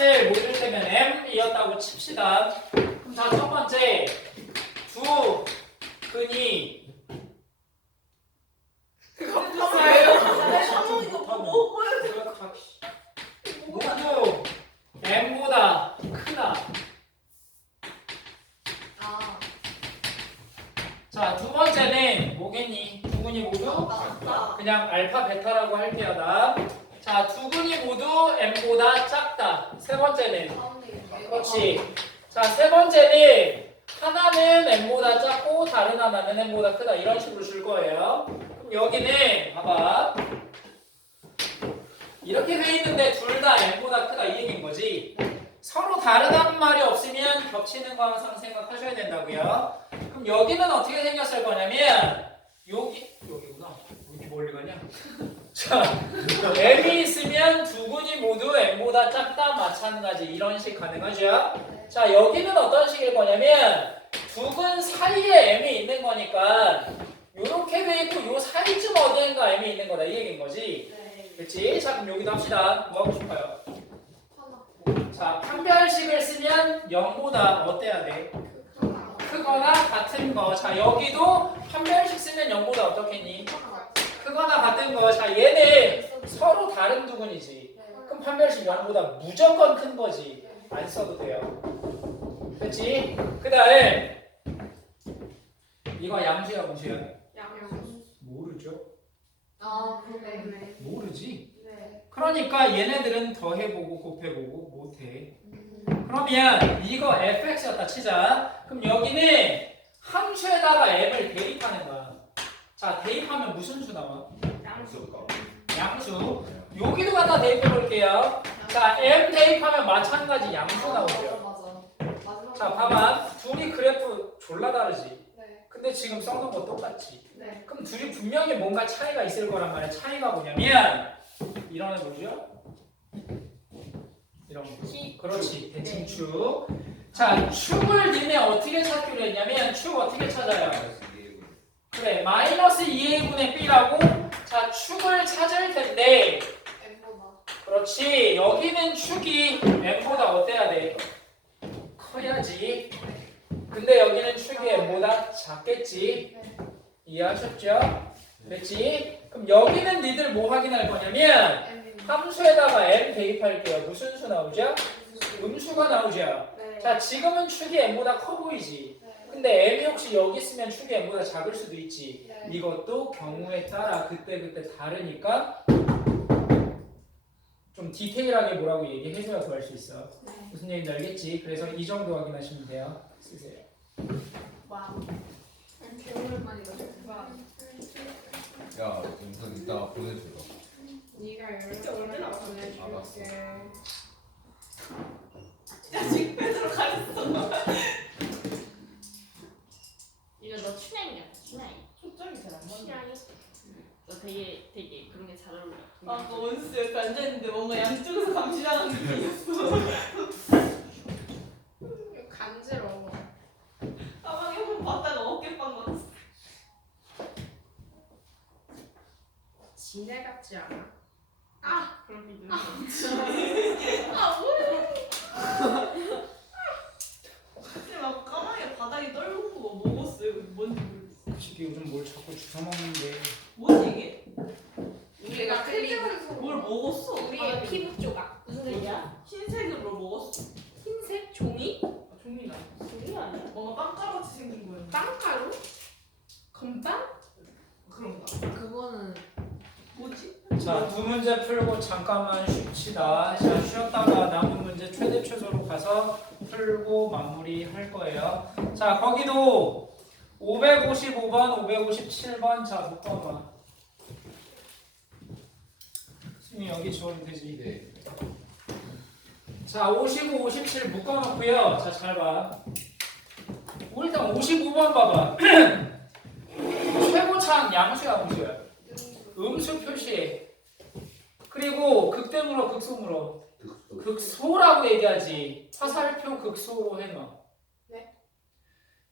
값을 모를 때면 m이었다고 칩시다. 그럼 자, 첫 번째 두 근이 아, 이거 보고 모두 m보다 크다. 아, 자, 두 번째는 뭐겠니? 두 근이 모두 맞다. 그냥 알파 베타라고 할게요. 나. 자, 두 근이 모두 m보다 작다. 세 번째는 그렇지. 자, 세 번째는 하나는 m보다 작고 다른 하나는 m보다 크다. 이런 식으로 줄 거예요. 그럼 여기는 봐봐. 이렇게 돼 있는데 둘다 m보다 크다 이 얘기인 거지. 서로 다르다는 말이 없으면 겹치는 거 항상 생각하셔야 된다고요. 그럼 여기는 어떻게 생겼을 거냐면 여기 여기구나. 여기 멀리 가냐? 자, m이 있으면 두 군이 모두 m보다 작다 마찬가지 이런 식 가능하죠? 자, 여기는 어떤 식일 거냐면 두 군 사이에 m이 있는 거니까 요렇게 돼 있고 요 사이쯤 어디엔가 m이 있는 거다 이 얘기인 거지. 네. 그렇지? 자, 그럼 여기도 합시다. 뭐 하고 싶어요? 자, 판별식을 쓰면 0보다 어때야 돼? 크거나 같은 거. 자, 여기도 판별식 쓰면 0보다 어떻겠니? 크거나 같은 거. 자, 얘는 서로 다른 두근이지. 네. 그럼 판별식 0보다 무조건 큰 거지. 안 써도 돼요. 그렇지? 그 다음에 이거 양수야? 양양. 모르죠? 아, 그러네. 모르지. 네. 그러니까 얘네들은 더해보고 곱해보고 못해. 음. 그러면 이거 fx였다 치자. 그럼 여기는 함수에다가 m을 대입하는 거야. 자, 대입하면 무슨 수 나와? 양수. 여기도 갖다 대입해 볼게요. 자, m 대입하면 마찬가지 양수 나오죠. 맞아, 맞아. 마지막. 자, 봐봐. 둘이 그래프 졸라 다르지. 네. 근데 지금 써놓은 거 똑같지. 네. 그럼 둘이 분명히 뭔가 차이가 있을 거란 말이야. 차이가 뭐냐면 이런 애 뭐죠? 이런 거. 그렇지. 대칭축. 자, 축을 니네 어떻게 찾기로 했냐면 축 어떻게 찾아요? 그래. 마이너스 2a 분의 b라고 자, 축을 찾을 텐데. 그렇지. 여기는 축이 m보다 어때야 돼? 커야지. 근데 여기는 축이 m보다 작겠지. 네. 이해하셨죠? 그렇지? 그럼 여기는 니들 뭐 확인할 거냐면. 함수에다가 m 대입할게요. 무슨 수 나오죠? 음수. 음수가 나오죠. 네. 자, 지금은 축이 m보다 커 보이지. 네. 근데 m이 혹시 여기 있으면 축이 m보다 작을 수도 있지. 네. 이것도 경우에 따라 그때 그때 다르니까 좀 디테일하게 뭐라고 얘기해줘야 구할 수 있어. 네. 무슨 얘기인지 알겠지? 그래서 이 정도 확인하시면 돼요. 쓰세요. 와. 오랜만이다. 와. 야 영상 이따가 보내줘라 네가 얼마나 보내줄게. 알았어. 야, 지금 빼도록 가랬어. 이거 너 춘향이야 춘향이 초점이 잘안 맞네. 춘향이 너 되게 되게 그런 게 잘 어울려 아, 그 원수 옆에 앉아있는데 뭔가 양쪽에서 감시당하는 느낌이었어. 간지러워. 가방에 한번 봤다가 어깨빵 맞았어. 지네 같지 않아? 그런 비디오 아, 뭐야? 근데 막 가방에 바닥에 떨군 거 먹었어요. 뭔지 모르겠어. 그 새끼 요즘 뭘 자꾸 주워 먹는데. 클릭을 뭘 먹었어? 우리의 피부 조각. 무슨 색이야? 흰색으로 먹었어. 흰색 종이? 아, 종이나. 종이 아니야? 뭔가 빵가루같이 생긴 거였나? 빵가루? 건빵? 그런가? 그거는 뭐지? 자, 두 문제 풀고 잠깐만 쉽시다. 자, 쉬었다가 남은 문제 최대 최소로 가서 풀고 마무리 할 거예요. 자, 거기도 555번, 557번 자, 묶어봐. 수미 여기 지워도 되지. 네 자, 55, 57 묶어놓고요. 자, 잘 봐. 오, 일단 55번 봐봐. 최고차항 양수야, 음수야? 음수 표시해. 그리고 극대물어, 극소물어. 극소라고 얘기하지. 화살표 극소로 해놔. 네.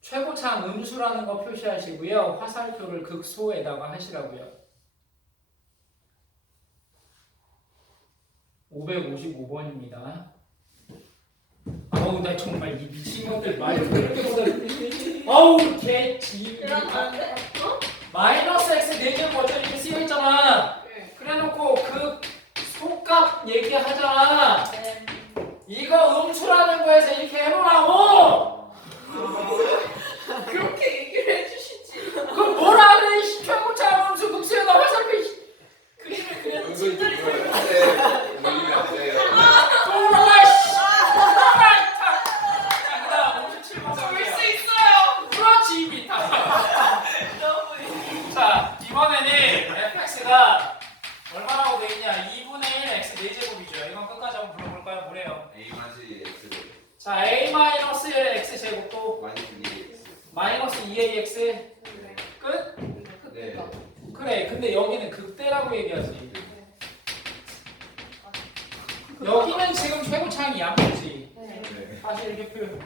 최고창 음수라는 거 표시하시고요. 화살표를 극소에다가 하시라고요. 555번입니다. 아우 나 정말 이 미친 것들 말 그렇게 보다 아우 개지 일어나는데? 어? 마이너스 x 4개 버튼 이렇게 쓰여 있잖아. 네. 그래놓고 그 속값 얘기하잖아. 네. 이거 음수라는 거에서 이렇게 해보라고. 자 a 마이너스 1 x 제곱도 마이너스 2 X. 마이너스 2ax 끝? 네. 그래 근데 여기는 극대라고 얘기하지 여기는 지금 최고창이 양수지 네. 네. 다시 이렇게 표현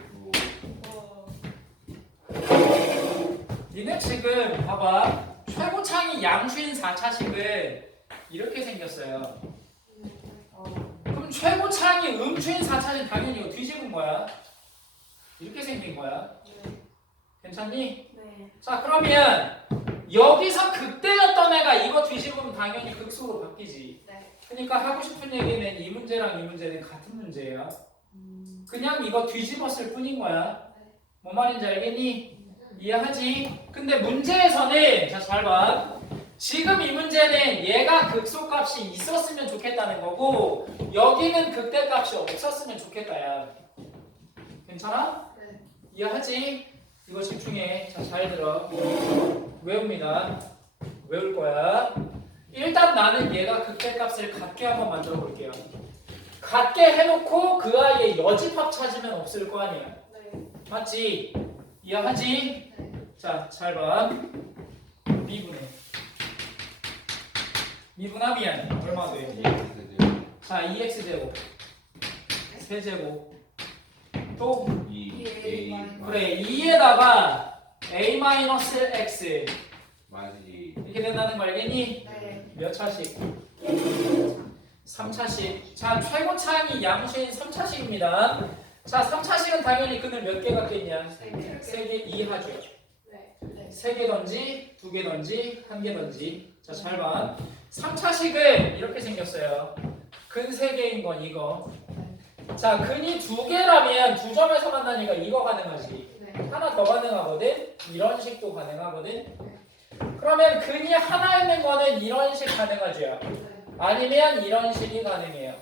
니네 지금 봐봐 최고창이 양수인 4차식은 이렇게 생겼어요 최고창이 음수인 4차식 당연히 이거 뒤집은 거야 이렇게 생긴 거야 괜찮니? 네. 자 그러면 여기서 극대였던 애가 이거 뒤집으면 당연히 극수로 바뀌지 네. 그러니까 하고 싶은 얘기는 이 문제랑 이 문제는 같은 문제예요 그냥 이거 뒤집었을 뿐인 거야 뭔 말인지 알겠니? 이해하지? 근데 문제에서는 자 잘 봐. 지금 이 문제는 얘가 극소값이 있었으면 좋겠다는 거고 여기는 극대값이 없었으면 좋겠다야. 괜찮아? 네. 이해하지? 이거 집중해. 자 잘 들어. 외웁니다. 외울 거야. 일단 나는 얘가 극대값을 같게 한번 만들어 볼게요. 같게 해놓고 그 아이의 여집합 찾으면 없을 거 아니야. 네. 맞지? 이해하지? 자, 잘 봐. 미분해. 미분하면 얼마 돼? 자, 2x제곱. 세제곱. 또, 2 A 그래, 2에다가 a-x. 마이너스 2 이렇게 된다는 거 알겠니? 네. 몇 차식? 3차식. 자, 최고차항이 양수인 3차식입니다. 자, 3차식은 당연히 근을 몇개 개. 3개 이하죠. 네. 네. 세 개던지, 두 개던지, 한 개던지. 자, 잘 봐. 3차식은 이렇게 생겼어요. 근 세 개인 건 이거. 자, 근이 두 개라면 두 점에서 만나니까 이거 가능하지. 네. 하나 더 가능하거든. 이런 식도 가능하거든. 그러면 근이 하나 있는 거는 이런 식 가능하죠. 네. 아니면 이런 식이 가능해요.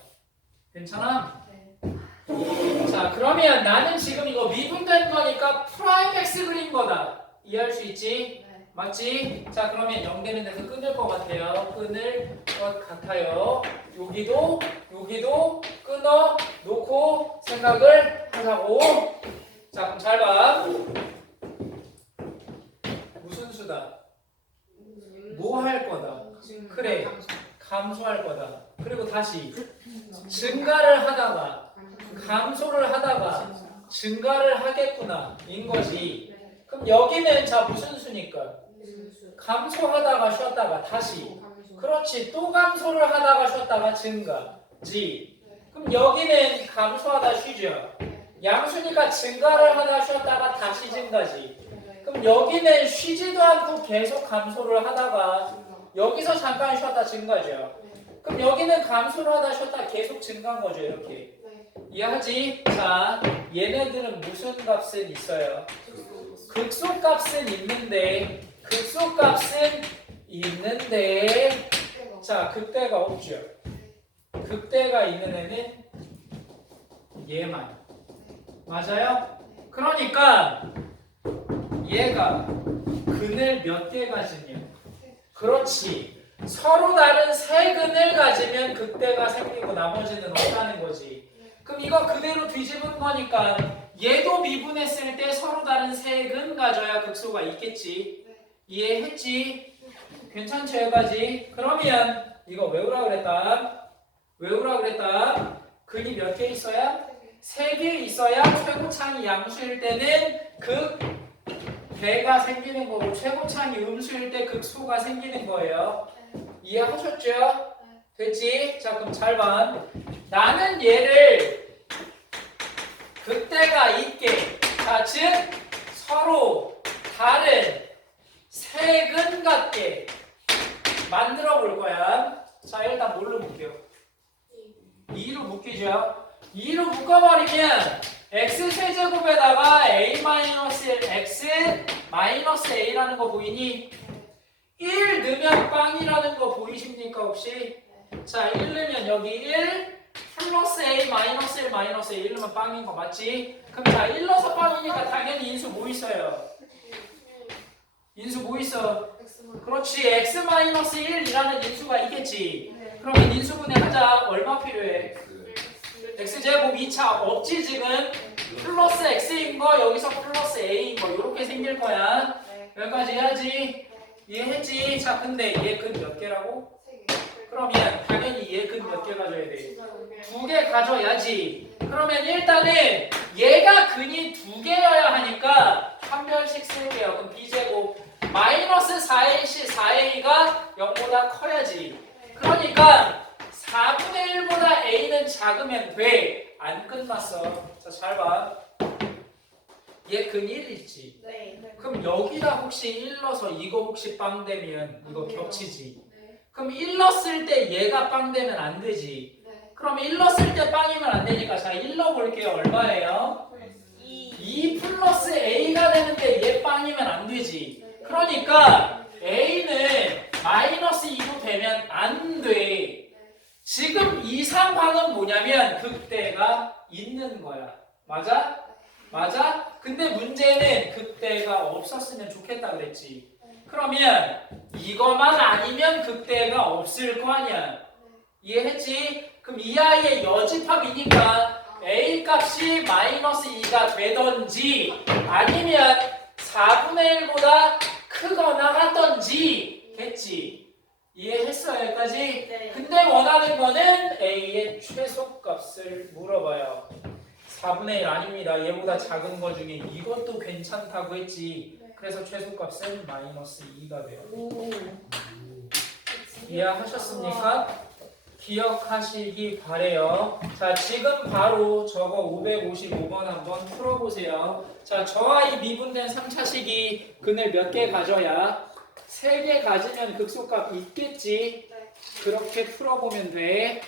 괜찮아? 네. 자, 그러면 나는 지금 이거 미분된 거니까 프라임 x 그린 거다. 이해할 수 있지? 네. 맞지? 자, 그러면 0 되는 데서 끊을 것 같아요. 끊을 것 같아요. 여기도, 여기도 끊어 놓고 생각을 하자고. 자, 그럼 잘 봐. 무슨 수다? 뭐 할 거다? 그래. 감소할 거다. 그리고 다시 증가를 하다가 감소를 하다가 증가를 하겠구나 인 거지. 그럼 여기는 자 무슨 수니까 감소하다가 쉬었다가 다시 그렇지 또 감소를 하다가 쉬었다가 증가지. 그럼 여기는 감소하다 쉬죠. 양수니까 증가를 하다 쉬었다가 다시 증가지. 그럼 여기는 쉬지도 않고 계속 감소를 하다가 여기서 잠깐 쉬었다 증가죠. 그럼 여기는 감소를 하다 쉬었다 계속 증가한 거죠 이렇게. 이해하지? 자, 얘네들은 무슨 값은 있어요? 극소값은 있는데 극소값은 있는데 자 극대가 없죠. 극대가 있는 애는 얘만 맞아요? 그러니까 얘가 근을 몇개 가지면 그렇지 서로 다른 세 근을 가지면 극대가 생기고 나머지는 없다는 거지. 그럼 이거 그대로 뒤집은 거니까 얘도 미분했을 때 서로 다른 세근 가져야 극소가 있겠지. 이해했지? 괜찮죠 여기까지? 그러면 이거 외우라 그랬다. 외우라 그랬다. 근이 몇 개 있어야? 세 개 있어야 최고창이 양수일 때는 극 배가 생기는 거고 최고창이 음수일 때 극수가 생기는 거예요. 이해하셨죠? 됐지? 자 그럼 잘 봐. 나는 얘를 극대가 있게 자 즉 서로 다른 색은 같게 만들어 볼 거야. 자 일단 뭘로 묶여? 2로 묶이죠. 2로 묶어버리면 x 세제곱에다가 a 마이너스 x 마이너스 a라는 거 보이니? 1 넣으면 빵이라는 거 보이십니까 혹시? 자 1 넣으면 여기 1 플러스 a 마이너스 1 마이너스 1 넣으면 빵인 거 맞지? 그럼 자1 넣어서 빵이니까 당연히 인수 뭐 있어요? 인수 뭐 있어? 그렇지 x 마이너스 1이라는 인수가 있겠지 그러면 인수분해 하자 얼마 필요해? X제곱 2차 없지 지금 플러스 x인 거 여기서 플러스 a인 거 이렇게 생길 거야 여기까지 해야지 이해했지? 자 근데 얘 근 몇 개라고? 그러면 당연히 얘근 몇 개 가져야 돼? 두 개 가져야지 그러면 일단은 얘가 근이 두 개여야 하니까 한 별씩 쓸게요 그럼 b제곱 마이너스 4ac 4a가 0보다 커야지 그러니까 4분의 1보다 a는 작으면 돼. 안 끝났어. 자, 잘 봐. 얘근 1이지. 그럼 여기다 혹시 1 넣어서 이거 혹시 빵 되면 이거 겹치지. 그럼 1 넣었을 때 얘가 빵 되면 안 되지. 그럼 1 넣었을 때 빵이면 안 되니까 자, 1 넣어 볼게요. 얼마예요? 2 플러스 a가 되는데 얘 빵이면 안 되지. 그러니까 a는 마이너스 2도 되면 안 돼. 지금 이 상황은 뭐냐면 극대가 있는 거야. 맞아? 맞아? 근데 문제는 극대가 없었으면 좋겠다 그랬지. 그러면 이거만 아니면 극대가 없을 거 아니야. 이해했지? 그럼 이 아이의 여집합이니까 a 값이 마이너스 2가 되던지 아니면 4분의 1보다 크거나 같던지 겠지. 이해했어 여기까지? 근데 원하는 거는 A의 최소값을 물어봐요. 4분의 1 아닙니다. 얘보다 작은 거 중에 이것도 괜찮다고 했지. 그래서 최소값은 마이너스 2가 돼요. 이해하셨습니까? 기억하시기 바래요. 자, 지금 바로 저거 555번 한번 풀어보세요. 자, 저 아이 미분된 3차식이 근을 몇개 가져야? 3개 가지면 극소값 있겠지? 그렇게 풀어보면 돼.